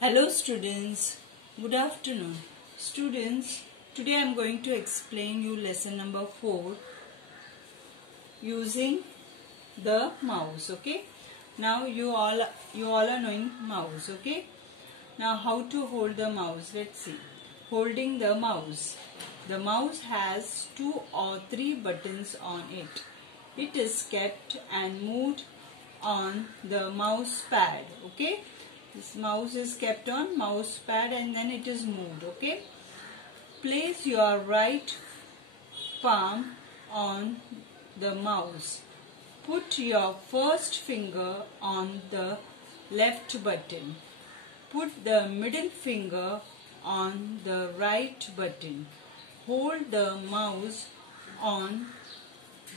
Hello students, good afternoon. Students, today I am going to explain you lesson number 4 using the mouse, okay? Now you all are knowing mouse, okay? Now how to hold the mouse, let's see. Holding the mouse. The mouse has 2 or 3 buttons on it. It is kept and moved on the mouse pad, okay? This mouse is kept on mouse pad and then it is moved, okay? Place your right palm on the mouse. Put your first finger on the left button. Put the middle finger on the right button. Hold the mouse on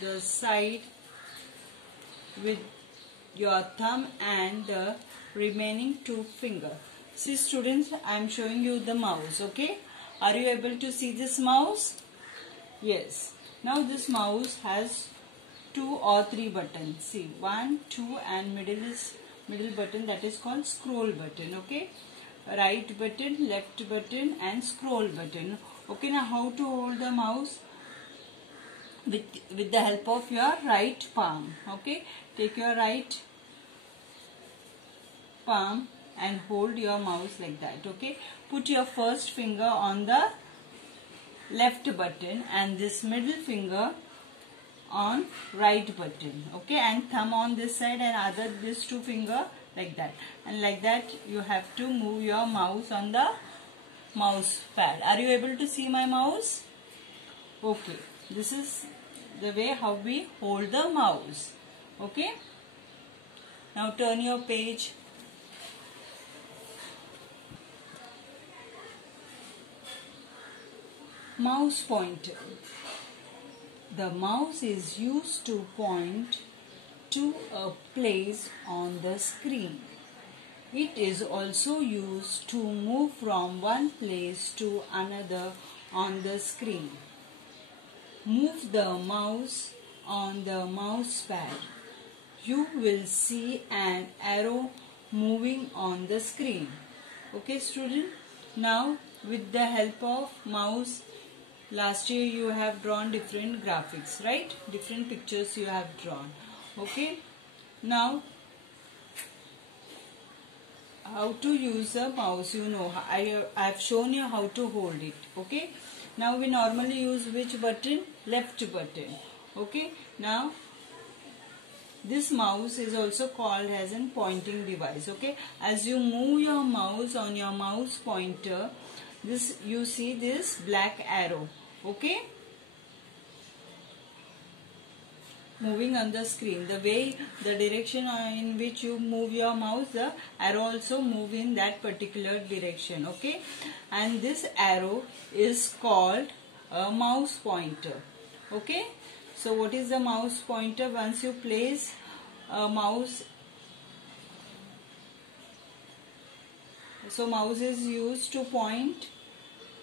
the side with your thumb and the remaining 2 fingers. See students, I am showing you the mouse, okay? Are you able to see this mouse? Yes. Now this mouse has 2 or 3 buttons. See, 1, 2 and middle button, that is called scroll button, okay? Right button, left button and scroll button. Okay, now how to hold the mouse? With the help of your right palm, okay? Take your right palm and hold your mouse like that, okay? Put your first finger on the left button and this middle finger on right button, okay? And thumb on this side and this 2 finger like that. And like that you have to move your mouse on the mouse pad. Are you able to see my mouse? Okay, this is the way how we hold the mouse, okay? Now turn your page. Mouse pointer. The mouse is used to point to a place on the screen. It is also used to move from one place to another on the screen. Move the mouse on the mouse pad. You will see an arrow moving on the screen. Okay student? Now with the help of mouse, last year you have drawn different graphics, right? Different pictures you have drawn. Okay. Now, how to use a mouse, you know. I have shown you how to hold it. Okay. Now we normally use which button? Left button. Okay. Now, this mouse is also called as a pointing device. Okay. As you move your mouse on your mouse pointer, you see this black arrow, okay, moving on the screen. The way, the direction in which you move your mouse, the arrow also move in that particular direction, okay? And this arrow is called a mouse pointer, okay? So what is the mouse pointer? Once you place a mouse, so mouse is used to point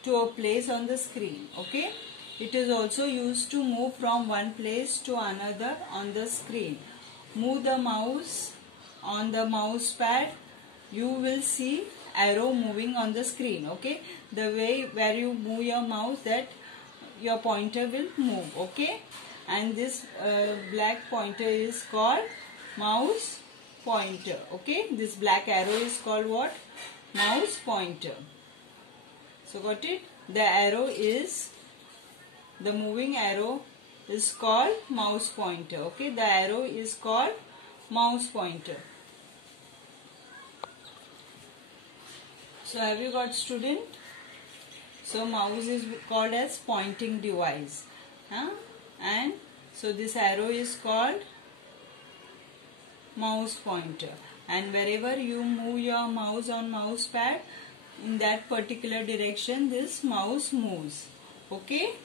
to a place on the screen, okay? It is also used to move from one place to another on the screen. Move the mouse on the mouse pad, you will see arrow moving on the screen, okay? The way where you move your mouse, that your pointer will move, okay? And this black pointer is called mouse pointer, okay? This black arrow is called what? Mouse pointer. So got it? The moving arrow is called mouse pointer, okay? The arrow is called mouse pointer. So have you got student? So mouse is called as pointing device. And so this arrow is called mouse pointer. And wherever you move your mouse on mouse pad, in that particular direction this mouse moves, okay?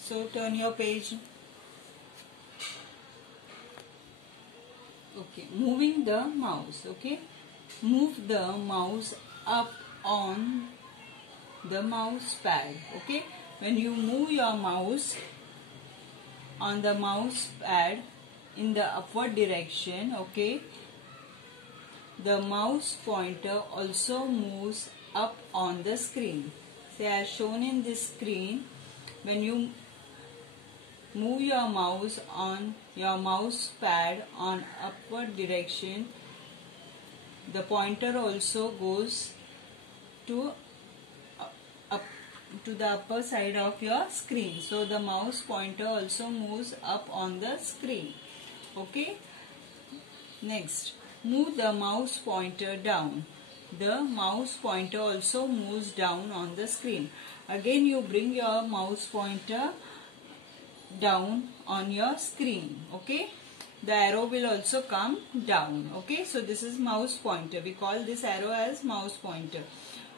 So turn your page. Okay, moving the mouse, okay? Move the mouse up on the mouse pad, okay? When you move your mouse on the mouse pad in the upward direction, okay, the mouse pointer also moves up on the screen. So as shown in this screen, when you move your mouse on your mouse pad on upward direction, the pointer also goes to up to the upper side of your screen. So the mouse pointer also moves up on the screen. Okay. Next, move the mouse pointer down. The mouse pointer also moves down on the screen. Again, you bring your mouse pointer down on your screen. Okay. The arrow will also come down. Okay. So this is mouse pointer. We call this arrow as mouse pointer.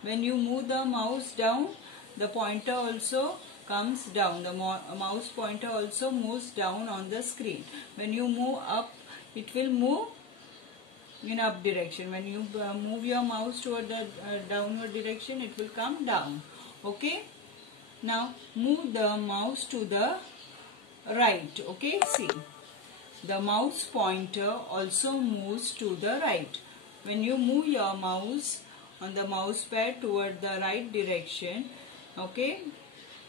When you move the mouse down, the pointer also comes down. The mouse pointer also moves down on the screen. When you move up, it will move in up direction. When you move your mouse toward the downward direction, it will come down. Okay. Now move the mouse to the right. Okay. See, the mouse pointer also moves to the right. When you move your mouse on the mouse pad toward the right direction, okay,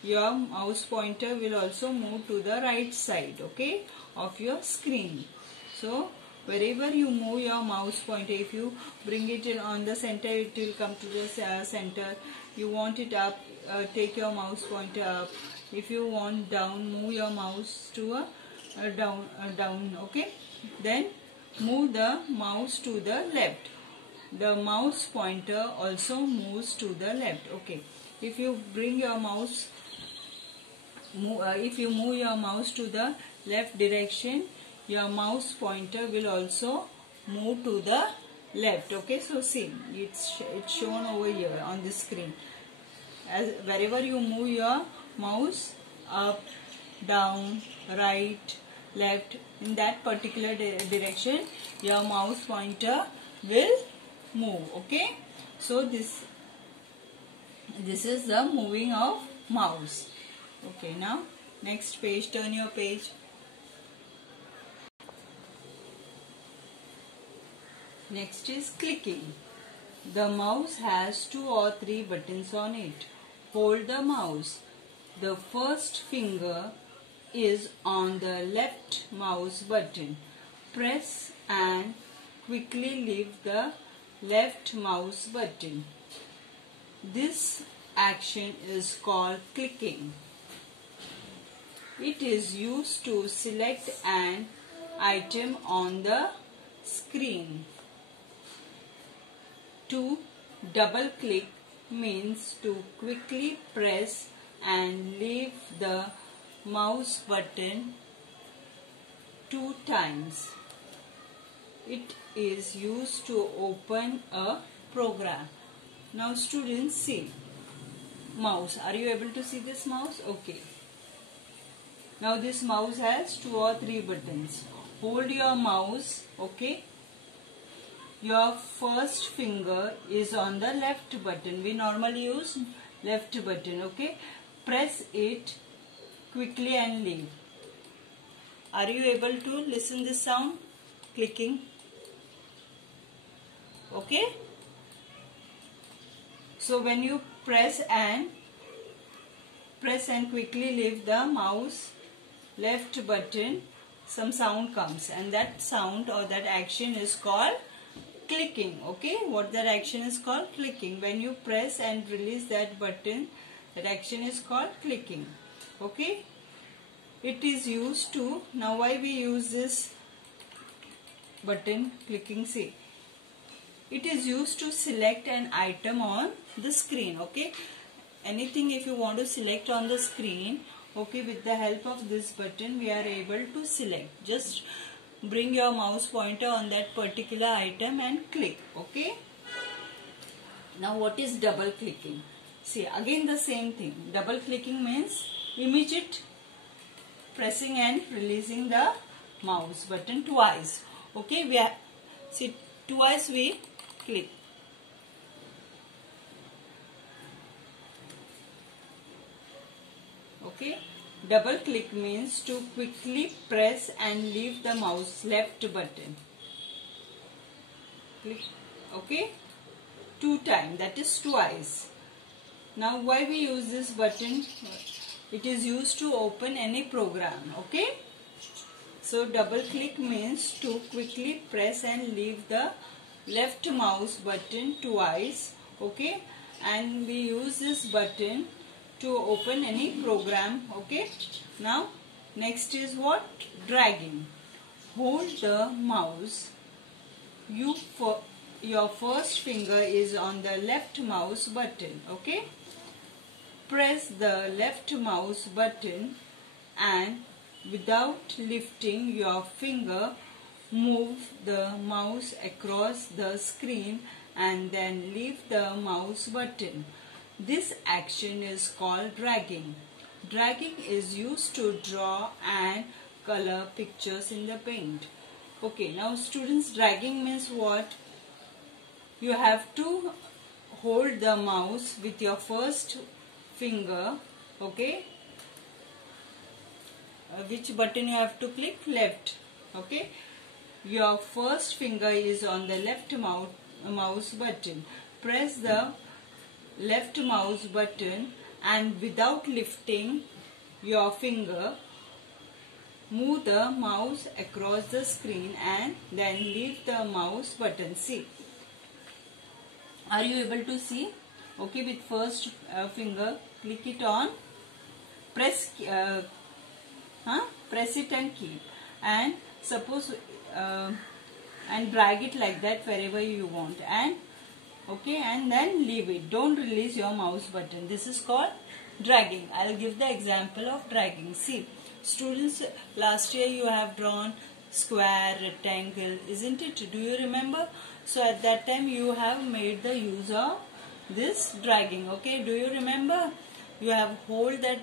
your mouse pointer will also move to the right side, okay, of your screen. So wherever you move your mouse pointer, if you bring it in on the center, it will come to the center. You want it up, take your mouse pointer up. If you want down, move your mouse to a down, okay. Then move the mouse to the left. The mouse pointer also moves to the left. Okay. If you bring your mouse, if you move your mouse to the left direction, your mouse pointer will also move to the left. Okay. So see, it's shown over here on the screen. As wherever you move your mouse, up, down, right, left, in that particular direction, your mouse pointer will move. Okay. So this is the moving of mouse. Okay. Now next page, turn your page. Next is clicking. The mouse has 2 or 3 buttons on it. Hold the mouse. The first finger is on the left mouse button. Press and quickly leave the left mouse button. This action is called clicking. It is used to select an item on the screen. To double click means to quickly press and leave the mouse button 2 times. It is used to open a program. Now students, see mouse. Are you able to see this mouse? Okay. Now this mouse has 2 or 3 buttons. Hold your mouse. Okay. Your first finger is on the left button. We normally use left button. Okay. Press it quickly and leave. Are you able to listen this sound? Clicking. Okay. So when you press and quickly leave the mouse left button, some sound comes, and that sound or that action is called clicking. Okay. What that action is called? Clicking. When you press and release that button, that action is called clicking. Okay. It is used to, now why we use this button clicking? See, it is used to select an item on the screen. Okay. Anything if you want to select on the screen, okay, with the help of this button we are able to select. Just bring your mouse pointer on that particular item and click. Okay. Now what is double clicking? See, again the same thing. Double clicking means immediate pressing and releasing the mouse button twice. Okay, we are, see, twice we click. Okay, double click means to quickly press and leave the mouse left button. Click. okay, 2 times, that is twice. Now why we use this button? It is used to open any program, okay. So double click means to quickly press and leave the left mouse button twice, okay, and we use this button to open any program, okay. Now next is what? Dragging. Hold the mouse. Your first finger is on the left mouse button, okay. Press the left mouse button and without lifting your finger, move the mouse across the screen and then leave the mouse button. This action is called dragging. Dragging is used to draw and color pictures in the paint. Okay, now students, dragging means what? You have to hold the mouse with your first finger, okay. Which button you have to click? Left, okay. Your first finger is on the left mouse button. Press the left mouse button and without lifting your finger, move the mouse across the screen and then leave the mouse button. See, are you able to see? Okay, with first finger, click it on, press it and keep, and suppose and drag it like that wherever you want, and okay, and then leave it. Don't release your mouse button. This is called dragging. I'll give the example of dragging. See, students, last year you have drawn square, rectangle, isn't it? Do you remember? So at that time you have made the use of this dragging, okay. Do you remember? You have hold that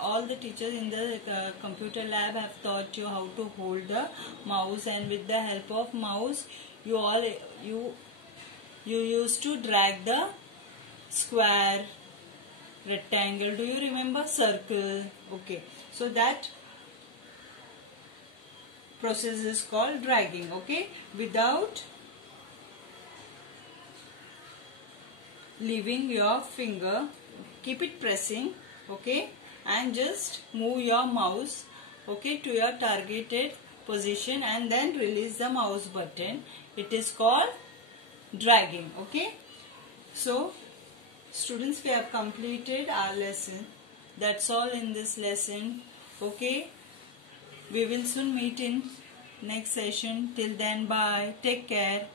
all the teachers in the computer lab have taught you how to hold the mouse, and with the help of mouse you used to drag the square, rectangle. Do you remember? Circle, okay. So that process is called dragging, okay, without leaving your finger. Keep it pressing, okay, and just move your mouse, okay, to your targeted position and then release the mouse button. It is called dragging, okay. So students, we have completed our lesson. That's all in this lesson, okay. We will soon meet in next session. Till then, bye. Take care.